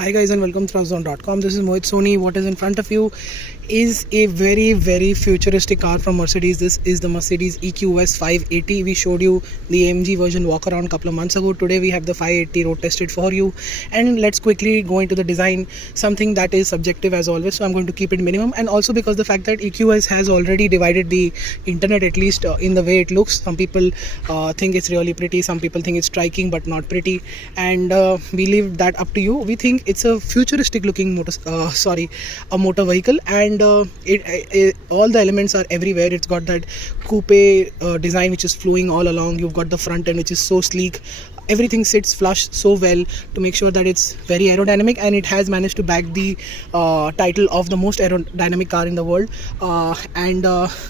Hi guys and welcome to Trustzone.com. This is Mohit Soni. What is in front of you is a very futuristic car from Mercedes. This is the Mercedes EQS 580. We showed you the AMG version Walkaround a couple of months ago. Today we have the 580 road tested for you, and let's quickly go into the design. Something that is subjective as always, so I'm going to keep it minimum, and also because the fact that EQS has already divided the internet, at least in the way it looks. Some people think it's really pretty, some people think it's striking but not pretty, and we leave that up to you. We think it's a futuristic looking motor vehicle, and all the elements are everywhere. It's got that coupe design which is flowing all along. You've got the front end which is so sleek. Everything sits flush so well to make sure that it's very aerodynamic, and it has managed to bag the title of the most aerodynamic car in the world.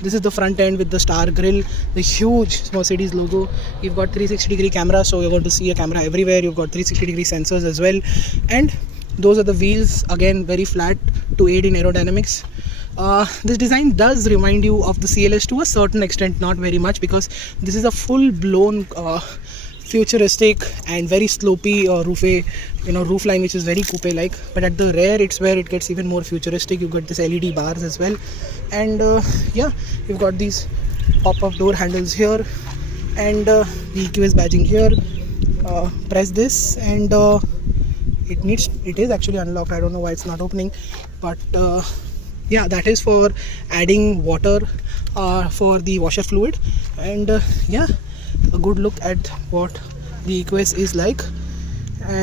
This is the front end with the star grille, the huge Mercedes logo. You've got 360-degree camera, so you're going to see a camera everywhere. You've got 360-degree sensors as well, and those are the wheels, again very flat to aid in aerodynamics. This design does remind you of the CLS to a certain extent, not very much, because this is a full-blown futuristic and very slopey roof line, which is very coupe like. But at the rear, it's where it gets even more futuristic. You've got this LED bars as well, and you've got these pop-up door handles here, and the EQS badging here. Press this, and it is actually unlocked. I don't know why it's not opening, but yeah, that is for adding water for the washer fluid. And yeah, a good look at what the EQS is like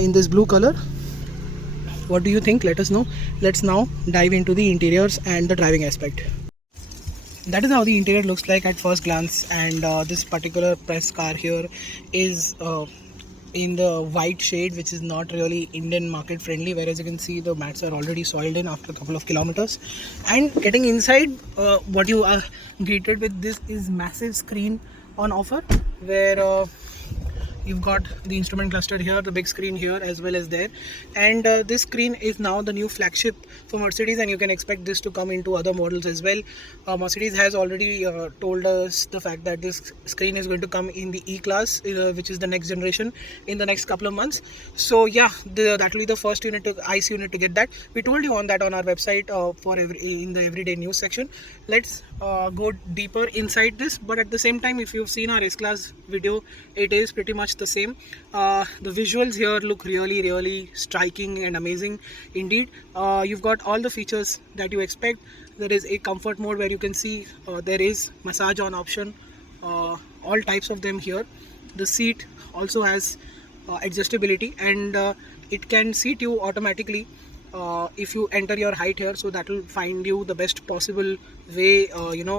in this blue color. What do you think? Let us know. Let's now dive into the interiors and the driving aspect. That is how the interior looks like at first glance, and this particular press car here is in the white shade, which is not really Indian market friendly, whereas you can see the mats are already soiled in after a couple of kilometers. And getting inside, what you are greeted with, this is massive screen on offer, where you've got the instrument cluster here, the big screen here as well as there, and this screen is now the new flagship for Mercedes, and you can expect this to come into other models as well. Mercedes has already told us the fact that this screen is going to come in the E-Class, which is the next generation, in the next couple of months. So yeah, that will be the first ICE unit to get that. We told you on that on our website in the everyday news section. Let's go deeper inside this, but at the same time, if you've seen our S-Class video, it is pretty much the same. The visuals here look really striking and amazing indeed. You've got all the features that you expect. There is a comfort mode where you can see there is massage on option, all types of them here. The seat also has adjustability, and it can seat you automatically if you enter your height here, so that will find you the best possible way,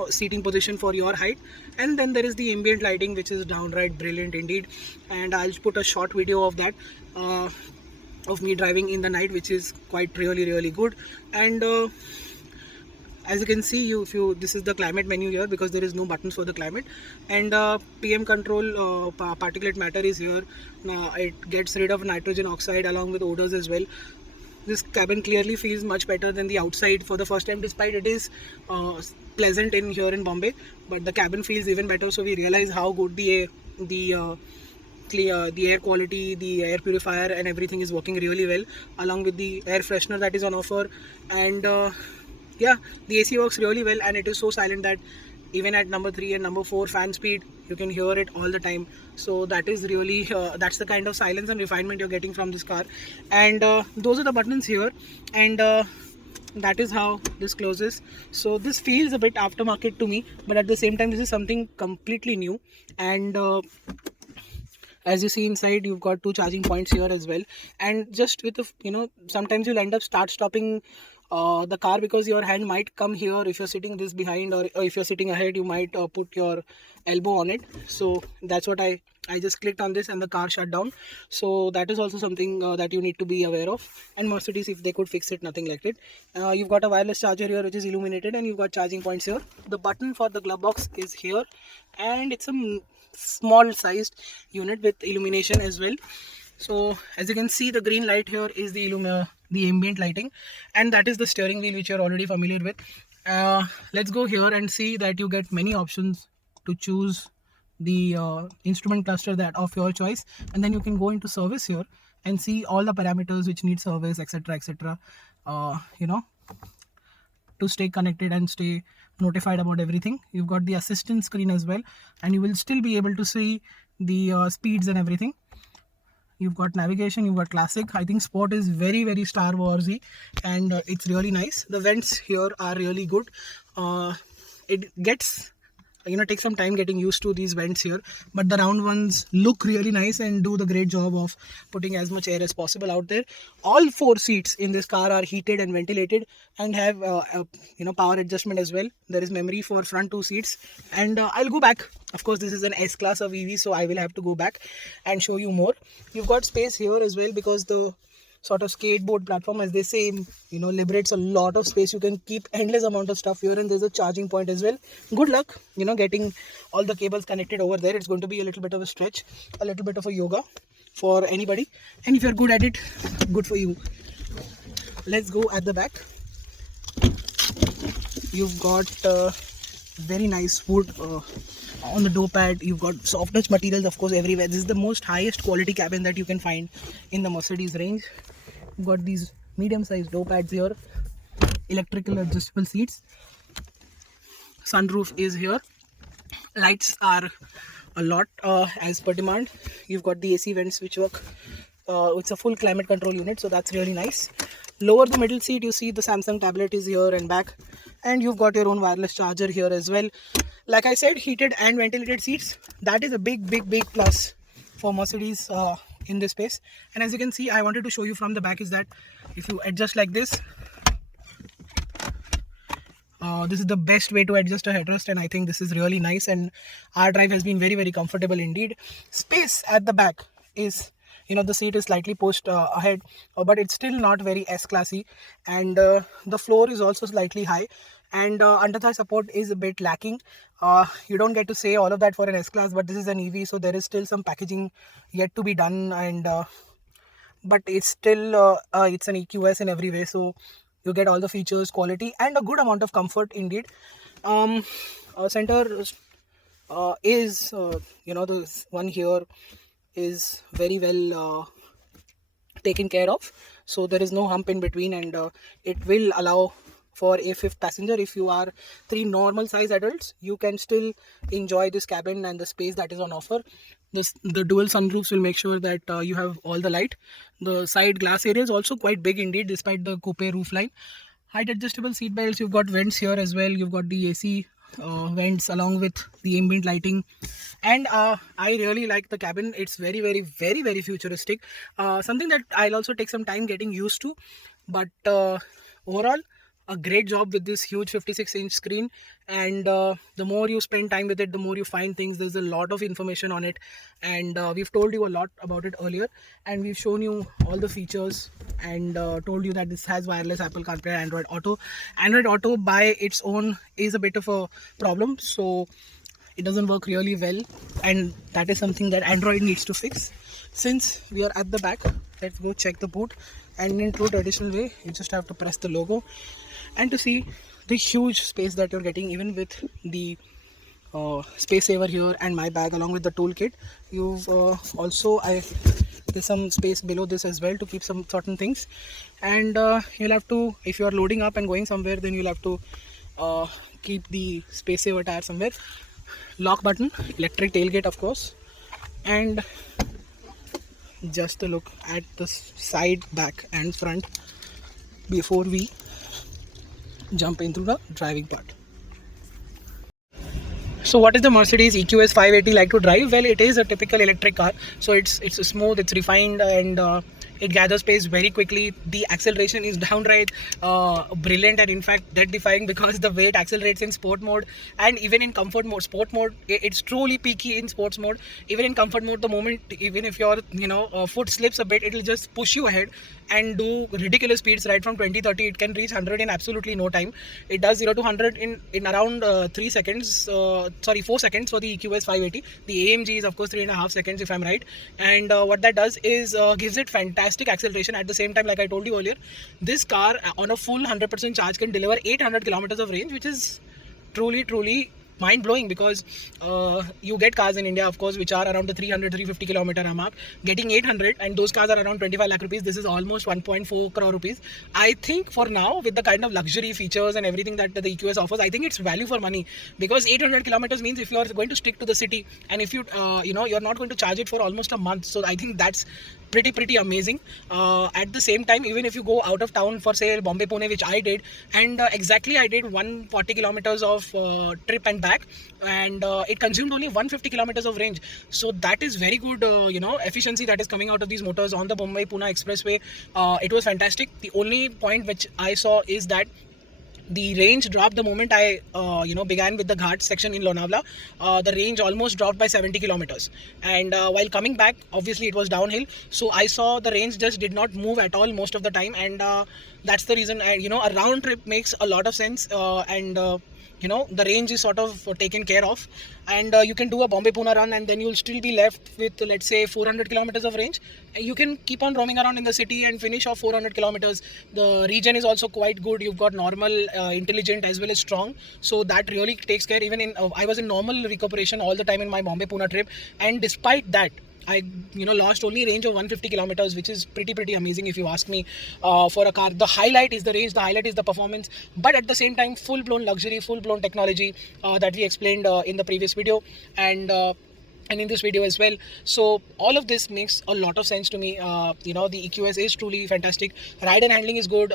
seating position for your height. And then there is the ambient lighting, which is downright brilliant indeed, and I'll put a short video of that of me driving in the night, which is quite really good. And as you can see, this is the climate menu here, because there is no buttons for the climate, and PM control, particulate matter is here. It gets rid of nitrogen oxide along with odors as well. This cabin clearly feels much better than the outside for the first time, despite it is pleasant in here in Bombay, but the cabin feels even better. So we realize how good the air quality, the air purifier and everything is working really well, along with the air freshener that is on offer. And yeah, the AC works really well, and it is so silent that even at number 3 and number 4 fan speed, you can hear it all the time. So that is really that's the kind of silence and refinement you're getting from this car. And those are the buttons here, and that is how this closes. So this feels a bit aftermarket to me, but at the same time, this is something completely new. And as you see inside, you've got 2 charging points here as well. And just with sometimes you'll end up stopping the car, because your hand might come here if you're sitting this behind, or if you're sitting ahead, you might put your elbow on it. So that's what I just clicked on this, and the car shut down. So that is also something that you need to be aware of. And Mercedes, if they could fix it, nothing like it. You've got a wireless charger here, which is illuminated, and you've got charging points here. The button for the glove box is here, and it's a small sized unit with illumination as well. So as you can see, the green light here is the ambient lighting, and that is the steering wheel, which you're already familiar with. Let's go here and see that you get many options to choose the instrument cluster that of your choice, and then you can go into service here and see all the parameters which need service, etc., etc. You know, to stay connected and stay notified about everything. You've got the assistant screen as well, and you will still be able to see the speeds and everything. You've got navigation, you've got classic. I think sport is very Star Warsy, and it's really nice. The vents here are really good. It gets, take some time getting used to these vents here, but the round ones look really nice and do the great job of putting as much air as possible out there. All 4 seats in this car are heated and ventilated and have power adjustment as well. There is memory for front 2 seats, and I'll go back. Of course, this is an S class of EV, so I will have to go back and show you more. You've got space here as well, because the sort of skateboard platform, as they say, liberates a lot of space. You can keep endless amount of stuff here, and there's a charging point as well. Good luck getting all the cables connected over there. It's going to be a little bit of a stretch, a little bit of a yoga for anybody, and if you're good at it, good for you. Let's go at the back. You've got very nice wood on the door pad. You've got soft touch materials, of course, everywhere. This is the most highest quality cabin that you can find in the Mercedes range. You've got these medium sized door pads here, electrical adjustable seats, sunroof is here, lights are a lot as per demand. You've got the AC vents which work. It's a full climate control unit, so that's really nice. Lower the middle seat, you see the Samsung tablet is here and back, and you've got your own wireless charger here as well. Like I said, heated and ventilated seats. That is a big plus for Mercedes in this space. And as you can see, I wanted to show you from the back is that if you adjust like this, this is the best way to adjust a headrest, and I think this is really nice, and our drive has been very comfortable indeed. Space at the back is, the seat is slightly pushed ahead, but it's still not very S-classy, and the floor is also slightly high, and under-thigh support is a bit lacking. You don't get to say all of that for an S-Class, but this is an EV, so there is still some packaging yet to be done, and but it's still it's an EQS in every way, so you get all the features, quality, and a good amount of comfort indeed. Center is the one here is very well taken care of, so there is no hump in between, and it will allow for a 5th passenger. If you are 3 normal size adults, you can still enjoy this cabin and the space that is on offer. The dual sunroofs will make sure that you have all the light. The side glass area is also quite big indeed, despite the coupe roof line. Height adjustable seat belts. You've got vents here as well. You've got the AC vents along with the ambient lighting, and I really like the cabin. It's very futuristic, something that I'll also take some time getting used to, but overall a great job with this huge 56-inch screen, and the more you spend time with it, the more you find things. There's a lot of information on it, and we've told you a lot about it earlier, and we've shown you all the features, and told you that this has wireless Apple CarPlay and Android Auto. Android Auto by its own is a bit of a problem, so it doesn't work really well, and that is something that Android needs to fix. Since we are at the back, let's go check the boot, and in true traditional way, you just have to press the logo, and to see the huge space that you're getting, even with the space saver here and my bag along with the toolkit. You've there's some space below this as well to keep some certain things, and you'll have to, if you are loading up and going somewhere, then you'll have to keep the space saver tire somewhere. Lock button, electric tailgate of course, and just a look at the side, back and front before we jump into the driving part. So what is the Mercedes EQS 580 like to drive? Well, it is a typical electric car, so it's smooth, it's refined, and it gathers pace very quickly. The acceleration is downright brilliant, and in fact death defying, because the way it accelerates in sport mode and even in comfort mode. Sport mode, it's truly peaky in sports mode. Even in comfort mode, the moment, even if your foot slips a bit, it will just push you ahead and do ridiculous speeds. Right from 20-30, it can reach 100 in absolutely no time. It does 0 to 100 in around 4 seconds for the EQS 580. The AMG is of course 3.5 seconds if I'm right, and what that does is gives it fantastic acceleration. At the same time, like I told you earlier, this car on a full 100% charge can deliver 800 kilometers of range, which is truly mind blowing, because you get cars in India, of course, which are around the 300-350 kilometer mark. Getting 800, and those cars are around 25 lakh rupees. This is almost 1.4 crore rupees. I think for now, with the kind of luxury features and everything that the EQS offers, I think it's value for money, because 800 kilometers means if you are going to stick to the city, and if you you're not going to charge it for almost a month. So I think that's pretty amazing. At the same time, even if you go out of town for say Bombay Pune, which I did, and exactly I did 140 kilometers of trip and back, and it consumed only 150 kilometers of range. So that is very good efficiency that is coming out of these motors on the Bombay Pune expressway. It was fantastic. The only point which I saw is that the range dropped the moment I began with the Ghat section in Lonavala. The range almost dropped by 70 kilometers, and while coming back, obviously it was downhill, so I saw the range just did not move at all most of the time. And that's the reason a round trip makes a lot of sense. And the range is sort of taken care of, and you can do a Bombay Pune run, and then you'll still be left with, let's say, 400 kilometers of range. You can keep on roaming around in the city and finish off 400 kilometers. The region is also quite good. You've got normal, intelligent as well as strong, so that really takes care. Even in I was in normal recuperation all the time in my Bombay Pune trip, and despite that, I lost only range of 150 kilometers, which is pretty amazing if you ask me. For a car, the highlight is the range, the highlight is the performance, but at the same time, full blown luxury, full blown technology that we explained in the previous video, and in this video as well. So all of this makes a lot of sense to me. The EQS is truly fantastic. Ride and handling is good.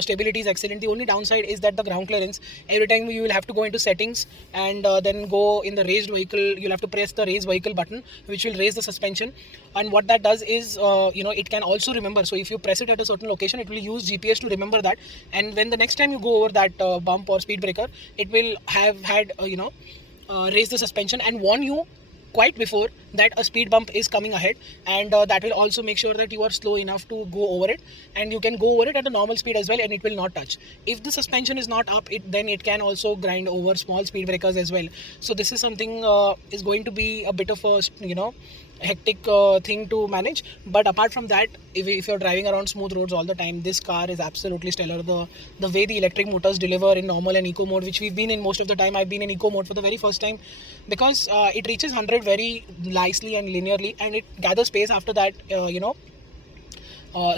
Stability is excellent. The only downside is that the ground clearance, every time you will have to go into settings, and then go in the raised vehicle, you'll have to press the raise vehicle button, which will raise the suspension. And what that does is it can also remember. So if you press it at a certain location, it will use GPS to remember that, and when the next time you go over that bump or speed breaker, it will have had raise the suspension and warn you quite before that a speed bump is coming ahead. And that will also make sure that you are slow enough to go over it, and you can go over it at a normal speed as well, and it will not touch. If the suspension is not up, then it can also grind over small speed breakers as well. So this is something is going to be a bit of a hectic thing to manage. But apart from that, if you're driving around smooth roads all the time, this car is absolutely stellar. The way the electric motors deliver in normal and eco mode, which we've been in most of the time. I've been in eco mode for the very first time, because it reaches 100 very nicely and linearly, and it gathers pace after that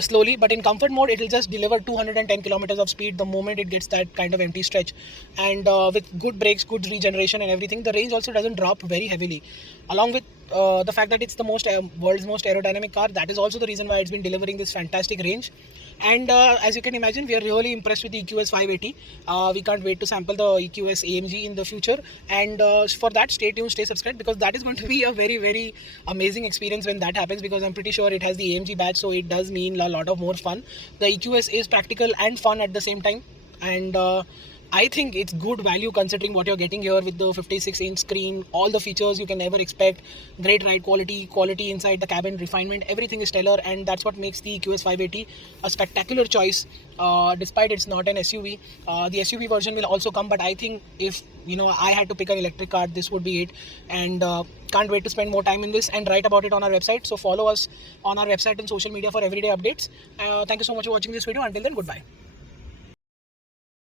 slowly. But in comfort mode, it will just deliver 210 kilometers of speed the moment it gets that kind of empty stretch. And with good brakes, good regeneration and everything, the range also doesn't drop very heavily. Along with the fact that it's the world's most aerodynamic car, that is also the reason why it's been delivering this fantastic range. And as you can imagine, we are really impressed with the EQS 580. We can't wait to sample the EQS AMG in the future, and for that, stay tuned, stay subscribed, because that is going to be a very amazing experience when that happens, because I'm pretty sure it has the AMG badge, so it does mean a lot of more fun. The EQS is practical and fun at the same time, and I think it's good value considering what you're getting here with the 56-inch screen, all the features you can ever expect, great ride quality inside the cabin, refinement, everything is stellar, and that's what makes the EQS 580 a spectacular choice, despite it's not an SUV. The SUV version will also come, but I think if I had to pick an electric car, this would be it. And can't wait to spend more time in this and write about it on our website. So follow us on our website and social media for everyday updates. Thank you so much for watching this video. Until then, goodbye.